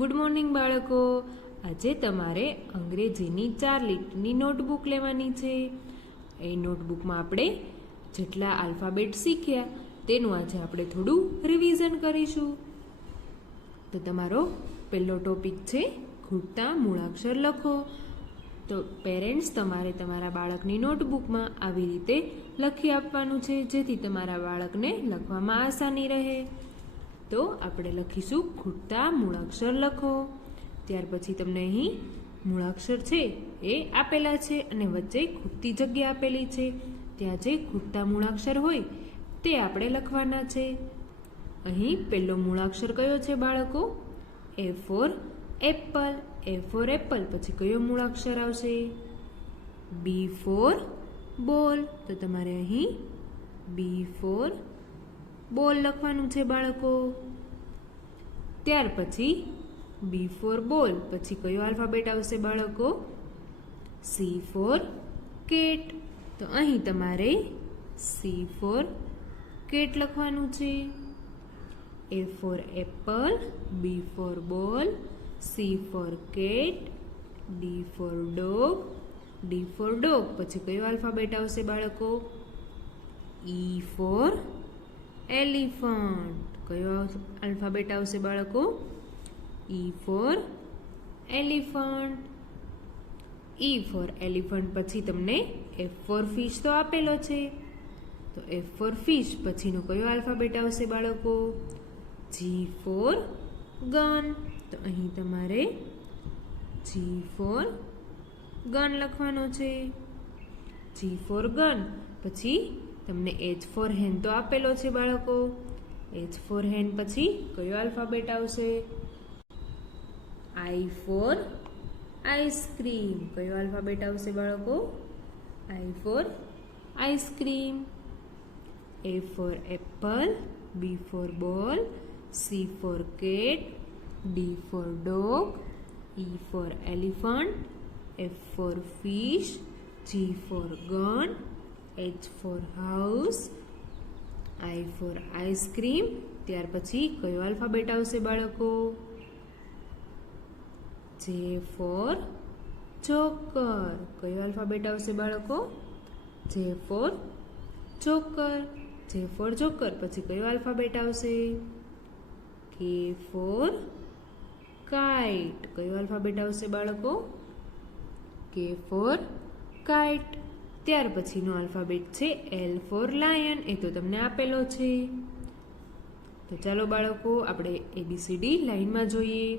Good morning બાળકો. આજે તમારે અંગ્રેજીની 4 લીટીની નોટબુક લેવાની છે. એ નોટબુકમાં આપણે જેટલા આલ્ફાબેટ શીખ્યા તેનું આજે આપણે થોડું રિવિઝન કરીશું. તો તમારો પહેલો ટોપિક છે ખૂટતા મૂળાક્ષર લખો. તો પેરેન્ટ્સ તમારે તમારા બાળકની નોટબુકમાં આવી રીતે લખી આપવાનું છે, જેથી તમારા બાળકને લખવામાં આસાની રહે. તો આપણે લખીશું ખૂટતા મૂળાક્ષર લખો. ત્યાર પછી તમને અહીં મૂળાક્ષર છે એ આપેલા છે અને વચ્ચે ખૂટતી જગ્યા આપેલી છે. ત્યાં જે ખૂટતા મૂળાક્ષર હોય તે આપણે લખવાના છે. અહીં પહેલો મૂળાક્ષર કયો છે બાળકો? A for apple. A for apple પછી કયો મૂળાક્ષર આવશે? બી ફોર બોલ. તો તમારે અહીં બી ફોર બોલ લખવાનું છે બાળકો. ત્યાર પછી બી ફોર બોલ પછી કયો આલ્ફાબેટ આવશે બાળકો? C for cat. તો અહીં તમારે સી ફોર કેટ લખવાનું છે. A for apple, B for ball, C for cat, D for dog. D for dog પછી કયો આલ્ફાબેટ આવશે બાળકો? E for elephant. કયો આલ્ફાબેટ આવશે બાળકો? E for elephant. E for elephant પછી તમને એફ ફોર ફિશ તો આપેલો છે. તો એફ ફોર ફિશ પછીનો કયો આલ્ફાબેટ આવશે બાળકો? G for gun. તો અહીં તમારે જી ફોર ગન લખવાનો છે. જી ફોર ગન પછી તમને એચ ફોર હેન તો આપેલો છે બાળકો. એચ ફોર હેન પછી કયો આલ્ફાબેટ આવશે? I for ice cream. કયો આલ્ફાબેટ આવશે બાળકો? I for ice cream. A for apple, B for ball, C for cat, D for dog, E for elephant, F for fish, G for gun, H for house, I for ice cream. ત્યાર પછી કયો alphabet આવશે બાળકો? J for joker. કયો alphabet આવશે બાળકો? J for joker. જે for joker પછી કયો આલ્ફાબેટ આવશે? કે ફોર કાઇટ. કયો આલ્ફાબેટ આવશે બાળકો? કે ફોર કાઇટ. ત્યાર પછીનો આલ્ફાબેટ છે એલ ફોર લાયન. એ તો તમને આપેલો છે. તો ચાલો બાળકો આપણે ABCD લાઈનમાં જોઈએ.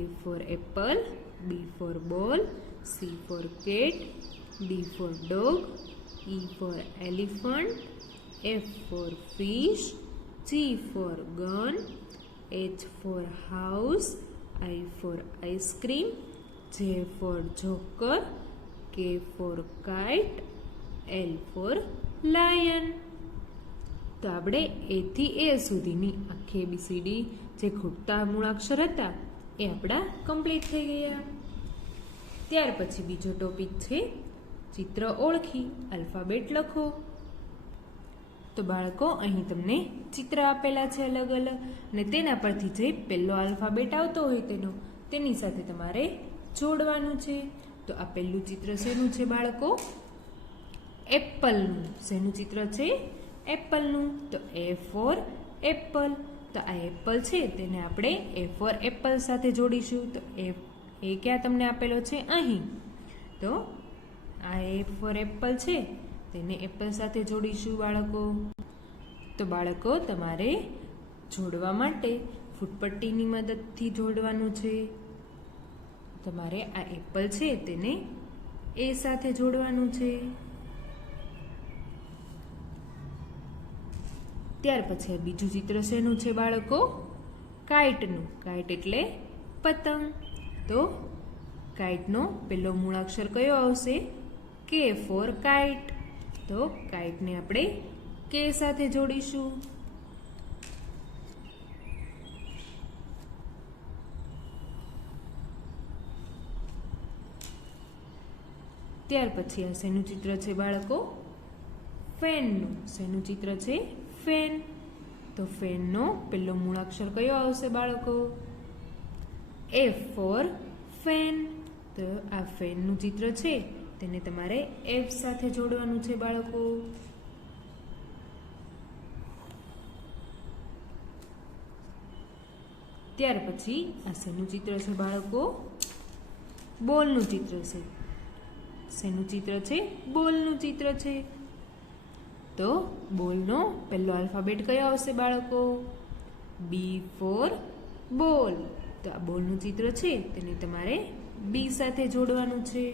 A for apple, B for ball, C for cat, D for dog, E for elephant, F for fish, G for gun, H for house, I for ice cream, J for joker, K for kite, L for lion. તો આપણે એ થી એ સુધીની આખી ABCD જે ખૂટતા મૂળાક્ષર હતા એ આપણા complete થઈ ગયા. ત્યાર પછી બીજો ટોપિક છે ચિત્ર ઓળખી આલ્ફાબેટ લખો. તો બાળકો અહીં તમને ચિત્ર આપેલા છે અલગ અલગ, અને તેના પરથી જે પહેલો આલ્ફાબેટ આવતો હોય તેની સાથે તમારે જોડવાનું છે. તો આ પહેલું ચિત્ર શેનું છે બાળકો? એપલનું. શેનું ચિત્ર છે? એપલનું. તો એ ફોર એપલ. તો આ એપલ છે તેને આપણે એ ફોર એપલ સાથે જોડીશું. તો એ ક્યાં તમને આપેલો છે? અહીં. તો આ એ ફોર એપલ છે તેને એપલ સાથે જોડીશું બાળકો. તો બાળકો તમારે જોડવા માટે ફૂટપટ્ટીની મદદથી જોડવાનું છે. તમારે આ એપલ છે તેને એ સાથે જોડવાનું છે. ત્યાર પછી આ બીજું ચિત્ર શેનું છે બાળકો? કાઇટનું. કાઇટ એટલે પતંગ. તો કાઇટનો પહેલો મૂળાક્ષર કયો આવશે? કે ફોર કાઇટ. તો કાઇટને આપણે કે સાથે જોડીશું. ત્યાર પછી આ શેનું ચિત્ર છે બાળકો? ફેનનું. શેનું ચિત્ર છે? ફેન. તો ફેનનો પહેલો મૂળાક્ષર કયો આવશે બાળકો? F for fan. તો આ ફેનનું ચિત્ર છે તેને તમારે F સાથે જોડવાનું છે બાળકો. ત્યાર પછી આ શેનું ચિત્ર છે બાળકો? બોલનું ચિત્ર છે. શેનું ચિત્ર છે? બોલનું ચિત્ર છે. તો બોલનો પહેલો આલ્ફાબેટ કયો આવશે બાળકો? બી ફોર બોલ. તો આ બોલનું ચિત્ર છે તેને તમારે બી સાથે જોડવાનું છે.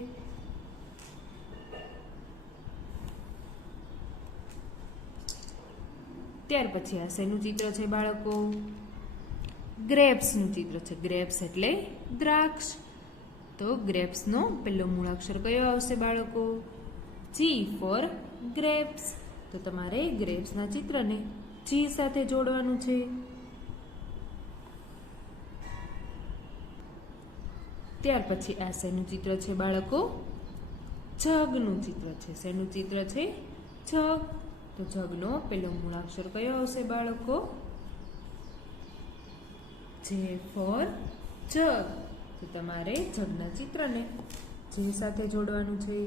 ત્યાર પછી આ શેનું ચિત્ર છે બાળકો? ગ્રેપ્સનું ચિત્ર છે. ગ્રેપ્સ એટલે દ્રાક્ષ. તો ગ્રેપ્સનો પહેલો મૂળાક્ષર કયો આવશે બાળકો? G for grapes. તો તમારે ગ્રેપ્સના ચિત્રને જી સાથે જોડવાનું છે. ત્યાર પછી આ શેનું ચિત્ર છે બાળકો? જગનું ચિત્ર છે. શેનું ચિત્ર છે? જગ. તો જગનો પહેલો મૂળાક્ષર કયો આવશે બાળકો? જે ફોર જગ. તો તમારે જગના ચિત્રને જે સાથે જોડવાનું છે.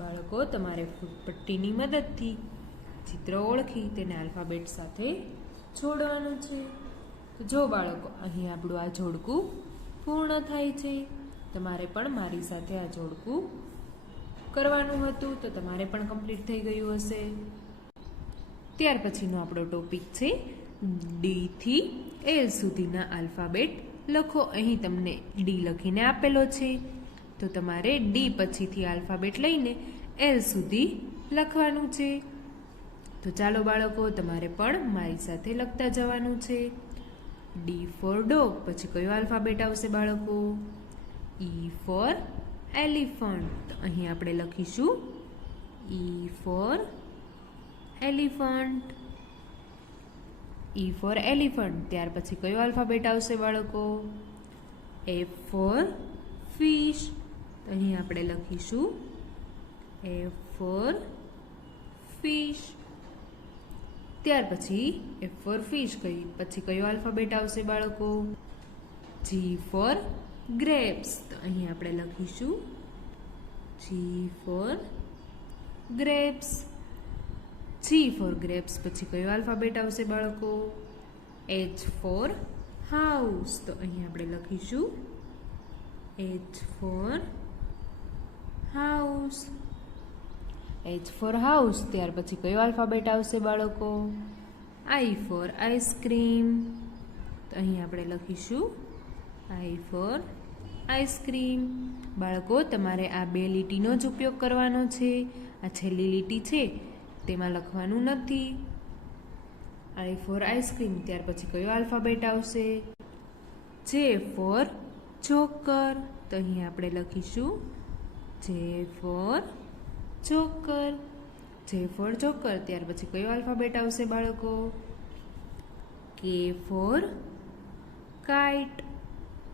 બાળકો તમારે ફૂટપટ્ટીની મદદથી ચિત્ર ઓળખી તેને આલ્ફાબેટ સાથે જોડવાનું છે. તો જો બાળકો અહીં આપણું આ જોડકું પૂર્ણ થાય છે. તમારે પણ મારી સાથે આ જોડકું કરવાનું હતું તો તમારે પણ કમ્પ્લીટ થઈ ગયું હશે. ત્યાર પછીનો આપણો ટોપિક છે ડી થી એલ સુધીના આલ્ફાબેટ લખો. અહીં તમને ડી લખીને આપેલો છે તો તમારે ડી પછીથી આલ્ફાબેટ લઈને એલ સુધી લખવાનું છે. તો ચાલો બાળકો તમારે પણ મારી સાથે લખતા જવાનું છે. D for dog. પછી કયો આલ્ફાબેટ આવશે બાળકો? E for elephant. તો અહીં આપણે લખીશું E for elephant. E for elephant. ત્યાર પછી કયો આલ્ફાબેટ આવશે બાળકો? F for fish. તો અહીં આપણે લખીશું એફ ફોર ફિશ. ત્યાર પછી એફ ફોર ફિશ પછી કયો આલ્ફાબેટ આવશે બાળકો? G for grapes. તો અહીં આપણે લખીશું G for grapes. G for grapes પછી કયો આલ્ફાબેટ આવશે બાળકો? H for house. તો અહીં આપણે લખીશું H for house. H for house. ત્યાર પછી કયો આલ્ફાબેટ આવશે બાળકો? I for ice cream. તો અહીં આપણે લખીશું આઈ ફોર આઈસ્ક્રીમ. બાળકો તમારે આ બે લીટીનો જ ઉપયોગ કરવાનો છે. આ છેલ્લી લીટી છે તેમાં લખવાનું નથી. આઈ ફોર આઈસ્ક્રીમ. ત્યાર પછી કયો આલ્ફાબેટ આવશે? જે ફોર જોકર. તો અહીં આપણે લખીશું જે ફોર જોકર. જે ફોર જોકર. ત્યાર પછી કયો આલ્ફાબેટ આવશે બાળકો? કે ફોર કાઇટ.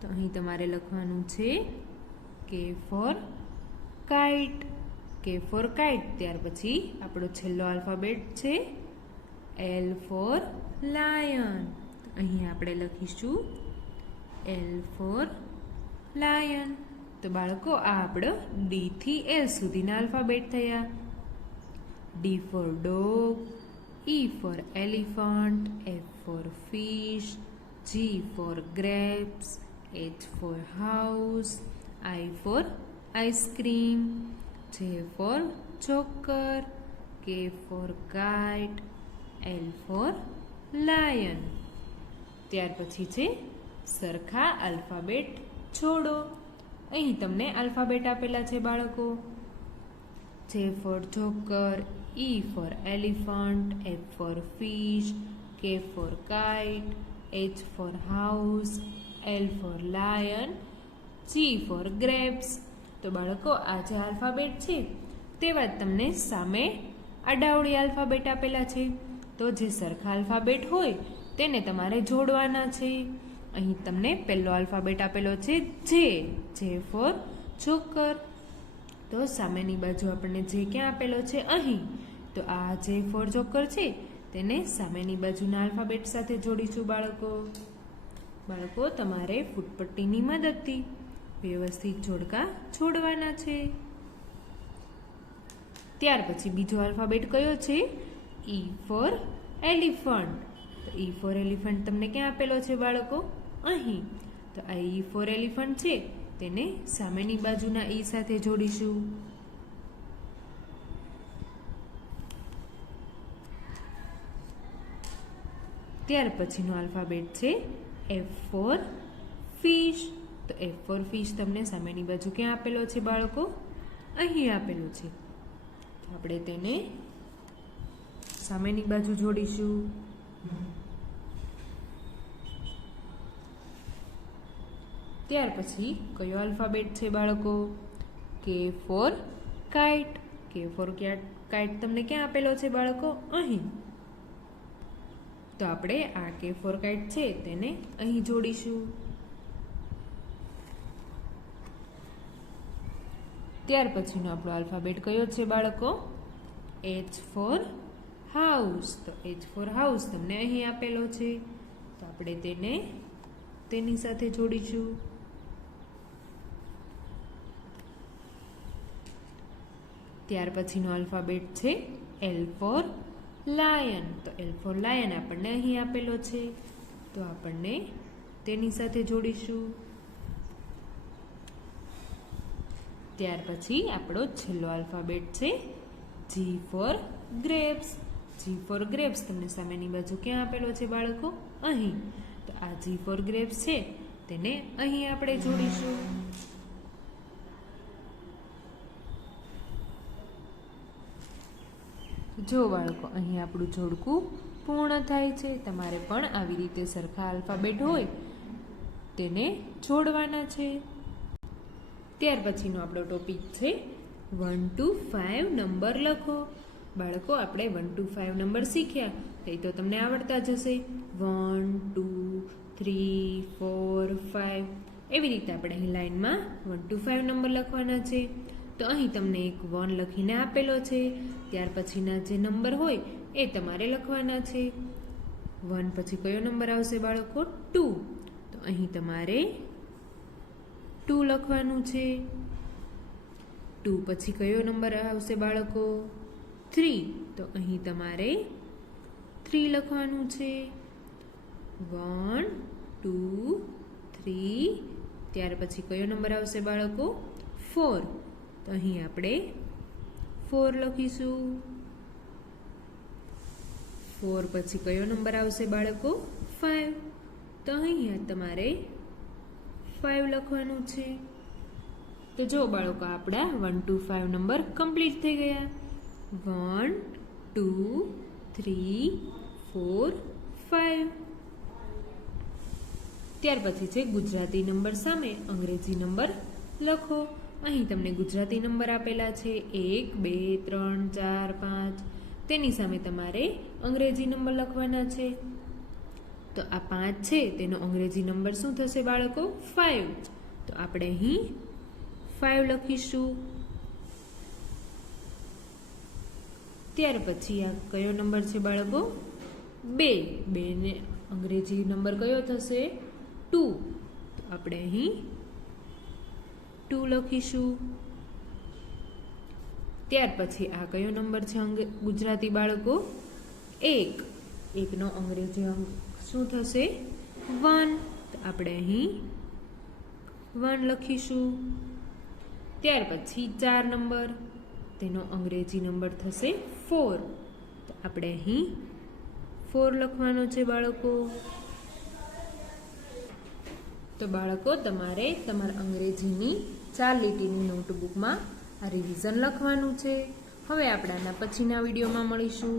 તો અહીં તમારે લખવાનું છે કે ફોર કાઇટ. કે ફોર કાઇટ. ત્યાર પછી આપણો છેલ્લો આલ્ફાબેટ છે એલ ફોર લાયન. અહીં આપણે લખીશું એલ ફોર લાયન. તો બાળકો આ આપણો ડી થી એલ સુધીના આલ્ફાબેટ થયા. D for dog, E for elephant, F for fish, G for grapes, H for house, I for ice cream, J for joker, K for kite, L for lion. ત્યાર પછી છે સરખા આલ્ફાબેટ જોડો. અહીં તમને આલ્ફાબેટ આપેલા છે બાળકો. J for joker, E for elephant, F for fish, K for kite, H for house, L for lion, G for grapes. તો બાળકો આ જે આલ્ફાબેટ છે તેવા જ તમને સામે આડાવડી આલ્ફાબેટ આપેલા છે. તો જે સરખા આલ્ફાબેટ હોય તેને તમારે જોડવાના છે. અહીં તમને પહેલો આલ્ફાબેટ આપેલો છે જે ફોર જોકર. તો સામેની બાજુ આપણને જે ક્યાં આપેલો છે અહીં, તો આ જે ફોર જોકર છે તેને સામેની બાજુના આલ્ફાબેટ સાથે જોડીશું બાળકો તમારે ફૂટપટ્ટીની મદદથી વ્યવસ્થિત જોડકા છોડવાના છે. ત્યાર પછી બીજો આલ્ફાબેટ કયો છે? ઈ ફોર એલિફન્ટ. તો ઈ ફોર એલિફન્ટ તમને ક્યાં આપેલો છે બાળકો? અહીં. તો આ ઈ ફોર એલિફન્ટ છે તેને સામેની બાજુના ઈ સાથે જોડીશું. ત્યાર પછીનો આલ્ફાબેટ છે એફ ફોર ફિશ. તો એફ ફોર ફિશ તમને સામેની બાજુ ક્યાં આપેલો છે બાળકો? અહીં આપેલો છે. તો આપણે તેને સામેની બાજુ જોડીશું. ત્યાર પછી કયો આલ્ફાબેટ છે બાળકો? કે ફોર કાઇટ. કે ફોર કાઇટ તમને ક્યાં આપેલો છે બાળકો? અહીં. તો આપણે આ કે ફોર કાઇટ છે તેને અહીં જોડીશું. ત્યાર પછીનો આપણો આલ્ફાબેટ કયો છે બાળકો? H for house. તો એચ ફોર હાઉસ તમને અહીં આપેલો છે, તો આપણે તેને તેની સાથે જોડીશું. ત્યાર પછીનો આલ્ફાબેટ છે એલ ફોર લાયન. તો એલ ફોર લાયન આપણને અહીં આપેલો છે, તો આપણને તેની સાથે જોડીશું. ત્યાર પછી આપણો છેલ્લો આલ્ફાબેટ છે જી for grapes. G for grapes તમને સામેની બાજુ ક્યાં આપેલો છે બાળકો? અહીં. તો આ જી ફોર ગ્રેપ્સ છે તેને અહીં આપણે જોડીશું. જો બાળકો અહીં આપણું જોડકું પૂર્ણ થાય છે. તમારે પણ આવી રીતે સરખા આલ્ફાબેટ હોય તેને જોડવાના છે. ત્યાર પછીનો આપણો ટોપિક છે 1 to 5 નંબર લખો. બાળકો આપણે 1 to 5 નંબર શીખ્યા એ તો તમને આવડતા જ હશે. 1 2 3 4 5 એવી રીતે આપણે અહીં લાઈનમાં 1 to 5 નંબર લખવાના છે. તો અહીં તમને એક 1 લખીને આપેલો છે. ત્યાર પછીના જે નંબર હોય એ તમારે લખવાના છે. 1 પછી કયો નંબર આવશે બાળકો? 2. તો અહીં તમારે 2 લખવાનું છે. 2 પછી કયો નંબર આવશે બાળકો? 3. તો અહીં તમારે 3 લખવાનું છે. 1 2 3. ત્યાર પછી કયો નંબર આવશે બાળકો? 4. તો અહીં આપણે 4 લખીશું. 4 પછી કયો નંબર આવશે બાળકો? 5. તો અહીંયા તમારે 5 લખવાનું છે. તો જો બાળકો આપણા 1 to 5 નંબર કમ્પ્લીટ થઈ ગયા. 1 2 3 4 5. ત્યાર પછી છે ગુજરાતી નંબર સામે અંગ્રેજી નંબર લખો. અહીં તમને ગુજરાતી નંબર આપેલા છે 1 2 3 4 5. તેની સામે તમારે અંગ્રેજી નંબર લખવાના છે. તો આ 5 છે તેનો અંગ્રેજી નંબર શું થશે બાળકો? 5. તો આપણે અહીં 5 લખીશું. ત્યાર પછી આ કયો નંબર છે બાળકો? 2 ને અંગ્રેજી નંબર કયો થશે? 2. તો આપણે અહીં 2 લખીશું. ત્યાર પછી આ કયો નંબર છે ગુજરાતી બાળકો? 1 નો અંગ્રેજી અંક શું થશે? 1. તો આપણે અહીં 1 લખીશું. ત્યાર પછી 4 નંબર, તેનો અંગ્રેજી નંબર થશે 4. તો આપણે અહીં 4 લખવાનો છે બાળકો. તો બાળકો તમારે તમારા અંગ્રેજીની 4 લીટીની નોટબુકમાં આ રિવિઝન લખવાનું છે. હવે આપણે આના પછીના વિડીયોમાં મળીશું.